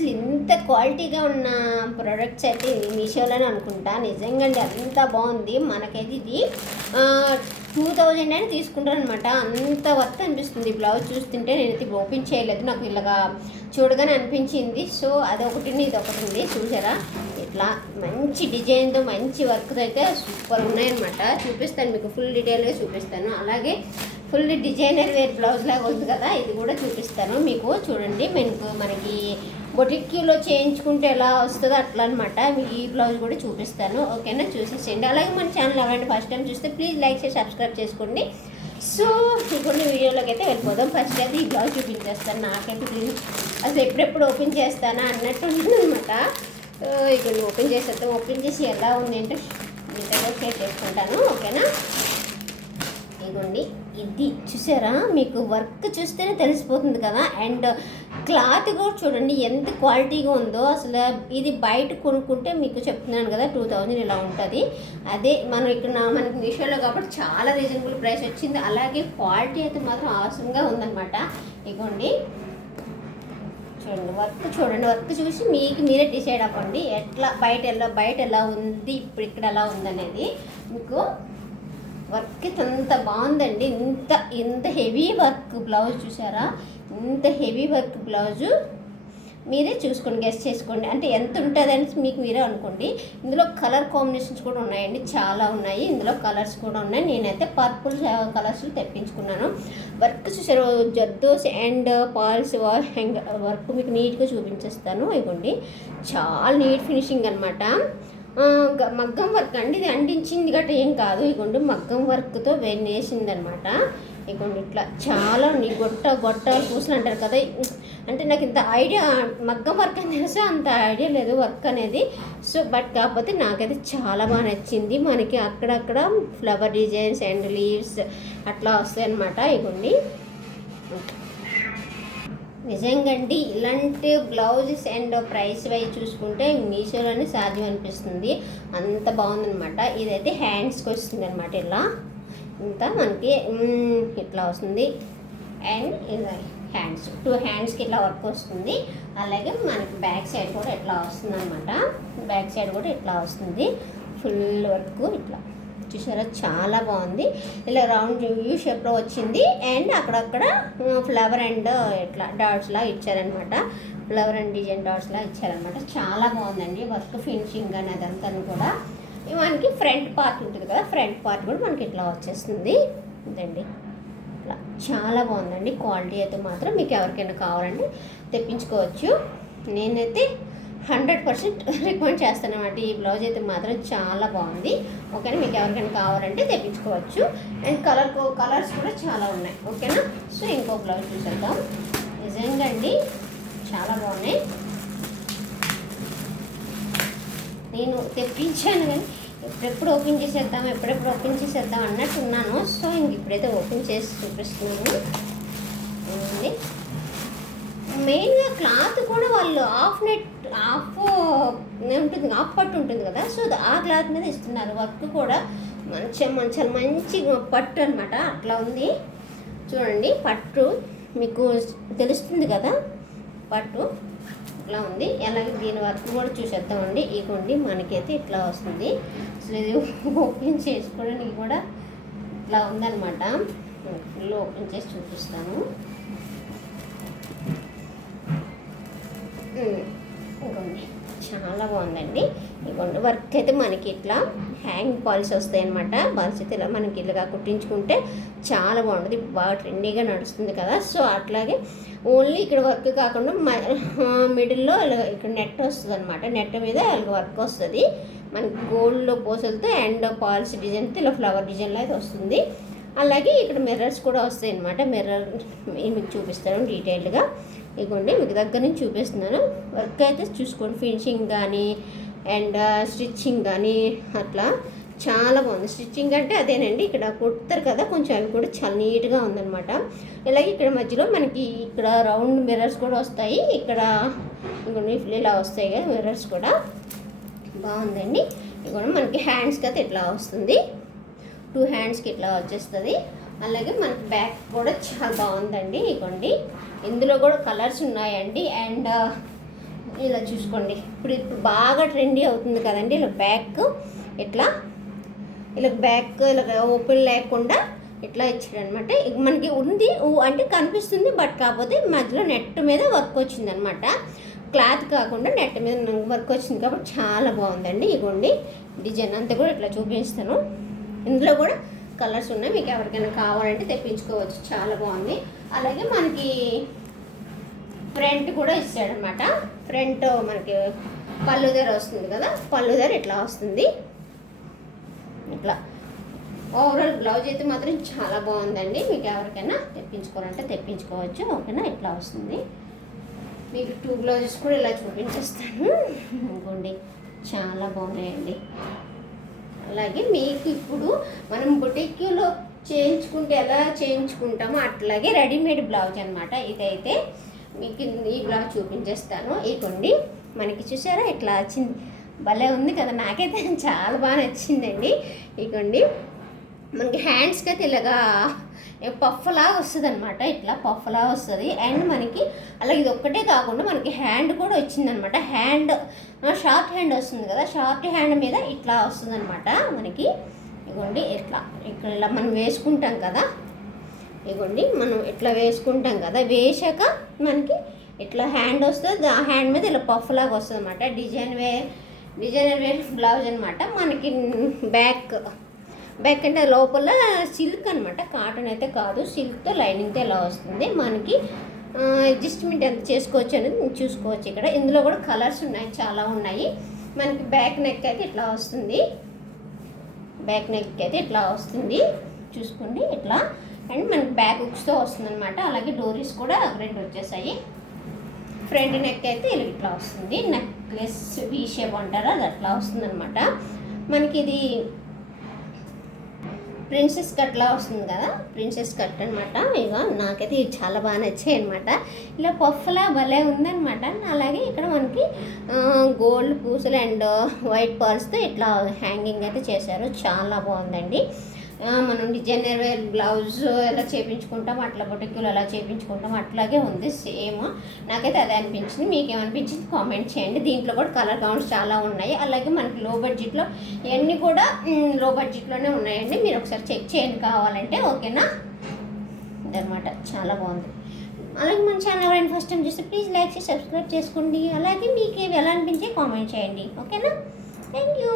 అసలు ఇంత క్వాలిటీగా ఉన్న ప్రోడక్ట్స్ అయితే మీషోలోనే అనుకుంటా. నిజంగా అండి అంత బాగుంది. మనకైతే ఇది 2000 అని తీసుకుంటాను అనమాట. అంత వర్త్ అనిపిస్తుంది. బ్లౌజ్ చూస్తుంటే నేనైతే ఓపెన్ చేయలేదు, నాకు ఇలాగా చూడగానే అనిపించింది. సో అదొకటి ఇది ఒకటి ఉంది చూసారా, ఇట్లా మంచి డిజైన్తో మంచి వర్క్తో అయితే సూపర్ ఉన్నాయన్నమాట. చూపిస్తాను మీకు, ఫుల్ డీటెయిల్గా చూపిస్తాను. అలాగే ఫుల్ డిజైనర్ వేర్ బ్లౌజ్ లాగా ఉంది కదా, ఇది కూడా చూపిస్తాను మీకు. చూడండి, మనకి బొటిక్లో చేయించుకుంటే ఎలా వస్తుందో అట్లా అనమాట. మీకు ఈ బ్లౌజ్ కూడా చూపిస్తాను, ఓకేనా? చూసేసేయండి. అలాగే మన ఛానల్ ఎవరైనా ఫస్ట్ టైం చూస్తే ప్లీజ్ లైక్ చేసి సబ్స్క్రైబ్ చేసుకోండి. సో ఇప్పుడు వీడియోలోకి అయితే వెళ్ళిపోదాం. ఫస్ట్ అయితే ఈ బ్లౌజ్ చూపించేస్తాను. నాకైతే ప్లీజ్ అసలు ఎప్పుడెప్పుడు ఓపెన్ చేస్తానా అన్నట్టు ఉంటుందన్నమాట. ఇక్కడ ఓపెన్ చేసేద్దాం. ఓపెన్ చేసి ఎలా ఉంది అంటే మీతో షేర్ చేసుకుంటాను, ఓకేనా? ఇదిగోండి, ఇది చూసారా, మీకు వర్క్ చూస్తేనే తెలిసిపోతుంది కదా. అండ్ క్లాత్ కూడా చూడండి ఎంత క్వాలిటీగా ఉందో. అసలు ఇది బయట కొనుక్కుంటే మీకు చెప్తున్నాను కదా 2000 ఇలా ఉంటుంది. అదే మనం ఇక్కడ మనకి మీషోలో కాబట్టి చాలా రీజనబుల్ ప్రైస్ వచ్చింది. అలాగే క్వాలిటీ అయితే మాత్రం అవసరంగా ఉందన్నమాట. ఇదిగోండి చూడండి, వర్క్ చూసి మీకు మీరే డిసైడ్ అవ్వండి ఎట్లా బయట ఎలా ఉంది, ఇప్పుడు ఇక్కడ ఎలా ఉందనేది. మీకు వర్క్ అంత బాగుందండి. ఇంత హెవీ వర్క్ బ్లౌజ్ చూసారా, ఇంత హెవీ వర్క్ బ్లౌజు మీరే చూసుకోండి, గెస్ చేసుకోండి అంటే ఎంత ఉంటుందని మీకు మీరే అనుకోండి. ఇందులో కలర్ కాంబినేషన్స్ కూడా ఉన్నాయండి, చాలా ఉన్నాయి. ఇందులో కలర్స్ కూడా ఉన్నాయి. నేనైతే పర్పుల్ కలర్స్ తెప్పించుకున్నాను. వర్క్ చూసారు, జర్దోస్ అండ్ పాల్స్ వర్క్ మీకు నీట్గా చూపించేస్తాను. ఇవ్వండి, చాలా నీట్ ఫినిషింగ్ అనమాట. మగ్గం వర్క్ అండి, ఇది అంటించింది గట్రా ఏం కాదు. ఇగోండి మగ్గం వర్క్తో వేసింది అనమాట. ఇగోండి ఇట్లా చాలా గొట్ట పూసలు అంటారు కదా, అంటే నాకు ఇంత ఐడియా మగ్గం వర్క్ అని తెలుసు, అంత ఐడియా లేదు వర్క్ అనేది. సో కాకపోతే నాకైతే చాలా బాగా నచ్చింది. మనకి అక్కడక్కడ ఫ్లవర్ డిజైన్స్ అండ్ లీవ్స్ అట్లా వస్తాయి అనమాట. ఇగోండి నిజంగా అండి ఇలాంటి బ్లౌజెస్ అండ్ ప్రైస్ వైజ్ చూసుకుంటే మీషోలోనే సాధ్యం అనిపిస్తుంది, అంత బాగుందనమాట. ఇదైతే హ్యాండ్స్కి వస్తుంది అనమాట. ఇలా ఇంత మనకి ఇట్లా వస్తుంది. అండ్ ఇలా హ్యాండ్స్ 2 హ్యాండ్స్కి ఇట్లా వర్క్ వస్తుంది. అలాగే మనకి బ్యాక్ సైడ్ కూడా ఇట్లా వస్తుంది అనమాట. బ్యాక్ సైడ్ కూడా ఇట్లా వస్తుంది, ఫుల్ వర్క్ ఇట్లా చూసారా, చాలా బాగుంది. ఇలా రౌండ్ యూ షేప్లో వచ్చింది. అండ్ అక్కడక్కడ ఫ్లవర్ అండ్ ఇట్లా డాట్స్లా ఇచ్చారనమాట. ఫ్లవర్ అండ్ డిజైన్ డాట్స్లా ఇచ్చారనమాట. చాలా బాగుందండి వర్క్ ఫినిషింగ్ అని అదంతా కూడా. మనకి ఫ్రంట్ పార్ట్ ఉంటుంది కదా, ఫ్రంట్ పార్ట్ కూడా మనకి ఇట్లా వచ్చేస్తుంది. ఇదండి ఇట్లా చాలా బాగుందండి. క్వాలిటీ అయితే మాత్రం మీకు ఎవరికైనా కావాలంటే తెప్పించుకోవచ్చు. నేనైతే 100% రికమెండ్ చేస్తాను అన్నమాట. ఈ బ్లౌజ్ అయితే మాత్రం చాలా బాగుంది, ఓకేనా? మీకు ఎవరికైనా కావాలంటే తెప్పించుకోవచ్చు. అండ్ కలర్స్ కూడా చాలా ఉన్నాయి, ఓకేనా? సో ఇంకో బ్లౌజ్ చూసేద్దాం. నిజంగా అండి చాలా బాగున్నాయి. నేను తెప్పించాను కానీ ఎప్పుడెప్పుడు ఓపెన్ చేసేద్దాం అన్నట్టున్నాను. సో ఇంక ఇప్పుడైతే ఓపెన్ చేసి చూపిస్తున్నాను. మెయిన్గా క్లాత్ కూడా వాళ్ళు హాఫ్ పట్టు ఉంటుంది కదా, సో ఆ క్లాత్ మీద ఇస్తున్నారు. వర్క్ కూడా మంచి పట్టు అనమాట, అట్లా ఉంది. చూడండి పట్టు మీకు తెలుస్తుంది కదా, పట్టు ఇట్లా ఉంది. అలాగే దీని వర్క్ కూడా చూసేద్దామండి. ఇగోండి మనకైతే ఇట్లా వస్తుంది. అసలు ఇది ఓపెన్ చేసుకోవడానికి కూడా ఇట్లా ఉందన్నమాట. ఫుల్ ఓపెన్ చేసి చూపిస్తాను. ఇగోండి చాలా బాగుందండి. ఇగోండి వర్క్ అయితే మనకి ఇట్లా హ్యాంగ్ పాల్స్ వస్తాయి అనమాట. పాల్స్ అయితే ఇలా మనకి ఇలాగా కుట్టించుకుంటే చాలా బాగుంటుంది, బాగా ట్రెండీగా నడుస్తుంది కదా. సో అట్లాగే ఓన్లీ ఇక్కడ వర్క్ కాకుండా మిడిల్లో ఇక్కడ నెట్ వస్తుంది అనమాట. నెట్ మీద వర్క్ వస్తుంది మనకి గోల్డ్లో పూసలతో అండ్ పాల్స్ డిజైన్తో ఇలా ఫ్లవర్ డిజైన్లో అయితే వస్తుంది. అలాగే ఇక్కడ మిర్రర్స్ కూడా వస్తాయి అనమాట. మిర్రర్ మీకు చూపిస్తాను డీటెయిల్డ్గా. ఇదిగోండి మీకు దగ్గర నుంచి చూపిస్తున్నాను. వర్క్ అయితే చూసుకోండి, ఫినిషింగ్ కానీ అండ్ స్టిచ్చింగ్ కానీ అట్లా చాలా బాగుంది. స్టిచ్చింగ్ అంటే అదేనండి, ఇక్కడ కుడతారు కదా కొంచెం, అవి కూడా చాలా నీట్గా ఉందన్నమాట. ఇలాగే ఇక్కడ మధ్యలో మనకి ఇక్కడ రౌండ్ మిర్రర్స్ కూడా వస్తాయి. ఇక్కడ ఇంకొన్ని ఇలా వస్తాయి కదా మిర్రర్స్ కూడా, బాగుందండి. ఇక్కడ మనకి హ్యాండ్స్కి అయితే ఇట్లా వస్తుంది, 2 హ్యాండ్స్కి ఇట్లా వచ్చేస్తుంది. అలాగే మనకి బ్యాక్ కూడా చాలా బాగుందండి. ఇదిగోండి ఇందులో కూడా కలర్స్ ఉన్నాయండి. అండ్ ఇలా చూసుకోండి. ఇప్పుడు బాగా ట్రెండీ అవుతుంది కదండి. ఇలా బ్యాక్ ఇట్లా ఇలా బ్యాక్ ఇలా ఓపెన్ లేకుండా ఇట్లా ఇచ్చాడు అనమాట. మనకి ఉంది అంటే కనిపిస్తుంది, బట్ కాకపోతే మధ్యలో నెట్ మీద వర్క్ వచ్చిందనమాట. క్లాత్ కాకుండా నెట్ మీద వర్క్ వచ్చింది కాబట్టి చాలా బాగుందండి. ఇగోండి డిజైన్ అంతా కూడా ఇట్లా చూపిస్తాను. ఇందులో కూడా కలర్స్ ఉన్నాయి, మీకు ఎవరికైనా కావాలంటే తెప్పించుకోవచ్చు. చాలా బాగుంది. అలాగే మనకి ఫ్రంట్ కూడా ఇచ్చాడనమాట. ఫ్రంట్ మనకి పళ్ళు దగ్గర వస్తుంది కదా, పళ్ళు దగ్గర ఇట్లా వస్తుంది. ఇట్లా ఓవరాల్ బ్లౌజ్ అయితే మాత్రం చాలా బాగుందండి. మీకు ఎవరికైనా తెప్పించుకోవాలంటే తెప్పించుకోవచ్చు. ఓకేనా, ఇట్లా వస్తుంది. మీకు 2 బ్లౌజెస్ కూడా ఇలా చూపించేస్తాను. అనుకోండి చాలా బాగున్నాయండి. అలాగే మీకు ఇప్పుడు మనం బొటిక్లో చేయించుకుంటే ఎలా చేయించుకుంటామో అట్లాగే రెడీమేడ్ బ్లౌజ్ అనమాట. ఇదైతే మీకు ఈ బ్లౌజ్ చూపించేస్తాను. ఇగోండి మనకి చూసారా ఇట్లా వచ్చింది, భలే ఉంది కదా. నాకైతే చాలా బాగా నచ్చిందండి. ఇగోండి మనకి హ్యాండ్స్కి అయితే ఇలాగా పఫ్లా వస్తుంది అనమాట. ఇట్లా పఫ్లా వస్తుంది. అండ్ మనకి అలాగే ఇది ఒక్కటే కాకుండా మనకి హ్యాండ్ కూడా వచ్చిందనమాట. హ్యాండ్ షార్ట్ హ్యాండ్ వస్తుంది కదా, షార్ట్ హ్యాండ్ మీద ఇట్లా వస్తుంది అనమాట మనకి. ఇగోండి ఇట్లా ఇక్కడ ఇలా మనం వేసుకుంటాం కదా, ఇగోండి మనం ఇట్లా వేసుకుంటాం కదా, వేసాక మనకి ఇట్లా హ్యాండ్ వస్తుంది. ఆ హ్యాండ్ మీద ఇలా పఫ్ లాగా వస్తుంది అనమాట. డిజైనర్ వేర్ బ్లౌజ్ అనమాట. మనకి బ్యాక్ అంటే లోపల సిల్క్ అనమాట, కాటన్ అయితే కాదు, సిల్క్తో లైనింగ్తో ఇలా వస్తుంది. మనకి అడ్జస్ట్మెంట్ ఎంత చేసుకోవచ్చు అనేది చూసుకోవచ్చు. ఇక్కడ ఇందులో కూడా కలర్స్ ఉన్నాయి, చాలా ఉన్నాయి. మనకి బ్యాక్ నెక్ అయితే ఇట్లా వస్తుంది, బ్యాక్ నెక్ అయితే ఇట్లా వస్తుంది చూసుకోండి ఇట్లా. అండ్ మనకి బ్యాక్ హుక్స్తో వస్తుంది అనమాట. అలాగే డోరీస్ కూడా 2 వచ్చేసాయి. ఫ్రంట్ నెక్ అయితే ఇట్లా వస్తుంది, నెక్లెస్ వీ షేప్ అంటారా అది అట్లా వస్తుంది అనమాట. మనకి ఇది ప్రిన్సెస్ కట్లా వస్తుంది కదా, ప్రిన్సెస్ కట్ అనమాట. ఇక నాకైతే ఇది చాలా బాగా నచ్చాయి అనమాట. ఇలా పఫ్లా భలే ఉందనమాట. అలాగే ఇక్కడ మనకి గోల్డ్ పూసలు అండ్ వైట్ పర్ల్స్తో ఇట్లా హ్యాంగింగ్ అయితే చేశారు. చాలా బాగుందండి. మనం డిజైనర్ వేర్ బ్లౌజ్ ఎలా చేయించుకుంటాం అట్లా బొటిక్లో ఎలా చేయించుకుంటాం అట్లాగే ఉంది సేమ్. నాకైతే అదే అనిపించింది. మీకు ఏమనిపించింది కామెంట్ చేయండి. దీంట్లో కూడా కలర్ కౌంట్స్ చాలా ఉన్నాయి. అలాగే మనకి లో బడ్జెట్లో ఇవన్నీ కూడా లో బడ్జెట్లోనే ఉన్నాయండి. మీరు ఒకసారి చెక్ చేయండి కావాలంటే. ఓకేనా, ఇదనమాట చాలా బాగుంది. అలాగే మన ఛానల్ ఎవరైనా ఫస్ట్ టైం చూస్తే ప్లీజ్ లైక్ చేసి సబ్స్క్రైబ్ చేసుకోండి. అలాగే మీకు ఎలా అనిపించే కామెంట్ చేయండి. ఓకేనా, థ్యాంక్ యూ.